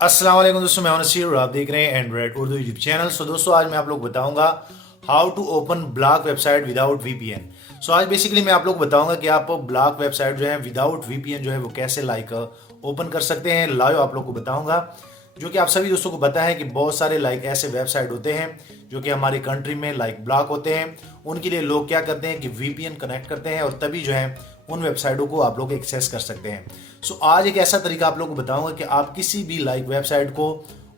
अस्सलाम वालेकुम दोस्तों, मैं नसीर और आप देख रहे हैं एंड्रॉइड उर्दू यूट्यूब चैनल। दोस्तों आज मैं आप लोग बताऊंगा how to open block website without VPN. आज बेसिकली मैं आप लोग बताऊंगा कि आप ब्लॉक वेबसाइट जो है विदाउट वीपीएन जो है वो कैसे ओपन कर सकते हैं। लाइव आप लोग को बताऊंगा, जो कि आप सभी दोस्तों को पता है कि बहुत सारे ऐसे वेबसाइट होते हैं जो कि हमारी कंट्री में ब्लॉक होते हैं। उनके लिए लोग क्या करते हैं कि वीपीएन कनेक्ट करते हैं और तभी जो है उन वेबसाइटों को आप लोग एक्सेस कर सकते हैं। आज एक ऐसा तरीका आप लोग को बताऊंगा कि आप किसी भी वेबसाइट को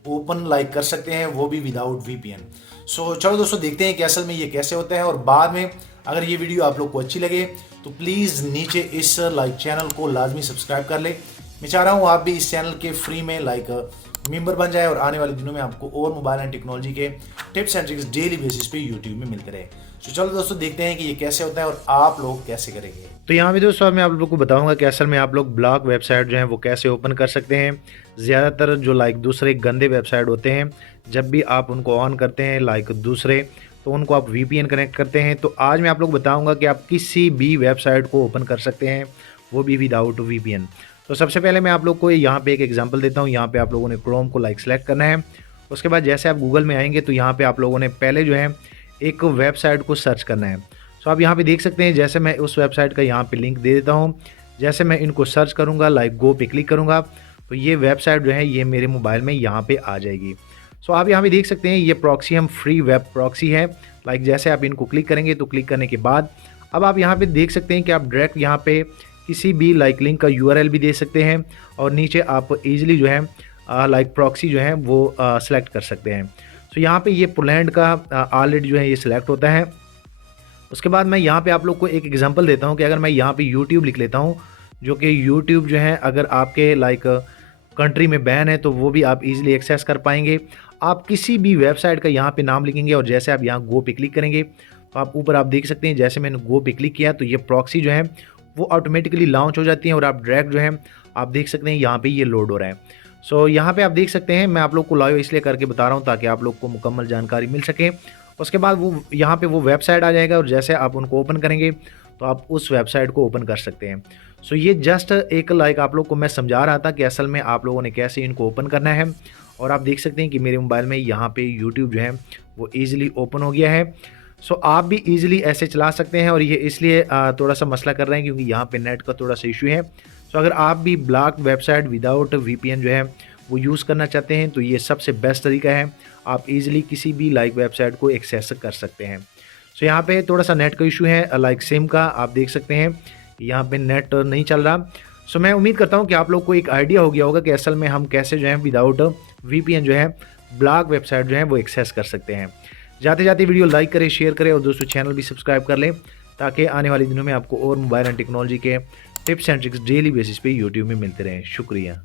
ओपन कर सकते हैं, वो भी विदाउट वीपीएन। चलो दोस्तों देखते हैं कि असल में ये कैसे होता है। और बाद में अगर ये वीडियो आप लोग को अच्छी लगे तो प्लीज़ नीचे इस चैनल को लाजमी सब्सक्राइब कर ले। मैं चाह रहा हूँ आप भी इस चैनल के फ्री में मेंबर बन जाए और आने वाले दिनों में आपको और मोबाइल एंड टेक्नोलॉजी के tips and tricks daily basis पे यूट्यूब में मिलते रहे। चलो दोस्तों देखते हैं कि ये कैसे होता है और आप लोग कैसे करेंगे। तो यहाँ पे दोस्तों मैं आप लोग को बताऊंगा कि असल में आप लोग ब्लॉक वेबसाइट जो है वो कैसे ओपन कर सकते हैं। ज़्यादातर जो दूसरे गंदे वेबसाइट होते हैं, जब भी आप उनको ऑन करते हैं दूसरे, तो उनको आप वीपीएन कनेक्ट करते हैं। तो आज मैं आप लोग बताऊंगा कि आप किसी भी वेबसाइट को ओपन कर सकते हैं, वो भी विदाउट वीपीएन। तो सबसे पहले मैं आप लोग को यहाँ पे एक एग्जांपल देता हूँ। यहाँ पे आप लोगों ने क्रोम को सेलेक्ट करना है। उसके बाद जैसे आप गूगल में आएंगे तो यहाँ पे आप लोगों ने पहले जो है एक वेबसाइट को सर्च करना है। आप यहाँ पे देख सकते हैं, जैसे मैं उस वेबसाइट का यहाँ पे लिंक दे देता हूँ। जैसे मैं इनको सर्च करूँगा, गो पे क्लिक करूँगा, तो ये वेबसाइट जो है ये मेरे मोबाइल में यहाँ पे आ जाएगी। आप यहाँ पे देख सकते हैं ये प्रॉक्सी हम फ्री वेब प्रॉक्सी है। जैसे आप इनको क्लिक करेंगे तो क्लिक करने के बाद अब आप यहाँ पे देख सकते हैं कि आप डायरेक्ट यहाँ पे किसी भी लिंक का यूआरएल भी दे सकते हैं और नीचे आप इजीली जो है प्रॉक्सी जो है वो सिलेक्ट कर सकते हैं। यहाँ पे ये पोलैंड का ऑलरेडी जो है ये सिलेक्ट होता है। उसके बाद मैं यहाँ पे आप लोग को एक एग्जांपल देता हूँ कि अगर मैं यहाँ पे यूट्यूब लिख लेता हूँ, जो कि यूट्यूब जो है अगर आपके कंट्री में बैन है तो वो भी आप इजीली एक्सेस कर पाएंगे। आप किसी भी वेबसाइट का यहाँ पे नाम लिखेंगे और जैसे आप यहाँ गो पे क्लिक करेंगे तो आप ऊपर आप देख सकते हैं, जैसे मैंने गो पे क्लिक किया तो ये प्रॉक्सी जो है वो ऑटोमेटिकली लॉन्च हो जाती है और आप डायरेक्ट जो है आप देख सकते हैं यहाँ पे ये लोड हो रहा है। यहाँ पे आप देख सकते हैं, मैं आप लोग को लाइव इसलिए करके बता रहा हूँ ताकि आप लोग को मुकम्मल जानकारी मिल सके। उसके बाद वो यहाँ पे वो वेबसाइट आ जाएगा और जैसे आप उनको ओपन करेंगे तो आप उस वेबसाइट को ओपन कर सकते हैं। ये जस्ट एक आप लोग को मैं समझा रहा था कि असल में आप लोगों ने कैसे इनको ओपन करना है। और आप देख सकते हैं कि मेरे मोबाइल में यहाँ पे यूट्यूब जो है वो ईजिली ओपन हो गया है। आप भी ईजिली ऐसे चला सकते हैं और ये इसलिए थोड़ा सा मसला कर रहे हैं क्योंकि यहाँ पे नेट का थोड़ा सा इशू है। अगर आप भी ब्लॉक वेबसाइट विदाउट वीपीएन जो है वो यूज़ करना चाहते हैं तो ये सबसे बेस्ट तरीका है। आप इजीली किसी भी वेबसाइट को एक्सेस कर सकते हैं। यहाँ पे थोड़ा सा नेट का इशू है सिम का, आप देख सकते हैं यहाँ पे नेट नहीं चल रहा। मैं उम्मीद करता हूँ कि आप लोग को एक आइडिया हो गया होगा कि असल में हम कैसे जो है विदाउट वीपीएन जो है ब्लॉक वेबसाइट जो है वो एक्सेस कर सकते हैं। जाते जाते वीडियो लाइक करें, शेयर करें और दोस्तों चैनल भी सब्सक्राइब कर लें ताकि आने वाले दिनों में आपको और मोबाइल एंड टेक्नोलॉजी के tips and tricks daily basis पे यूट्यूब में मिलते रहें। शुक्रिया।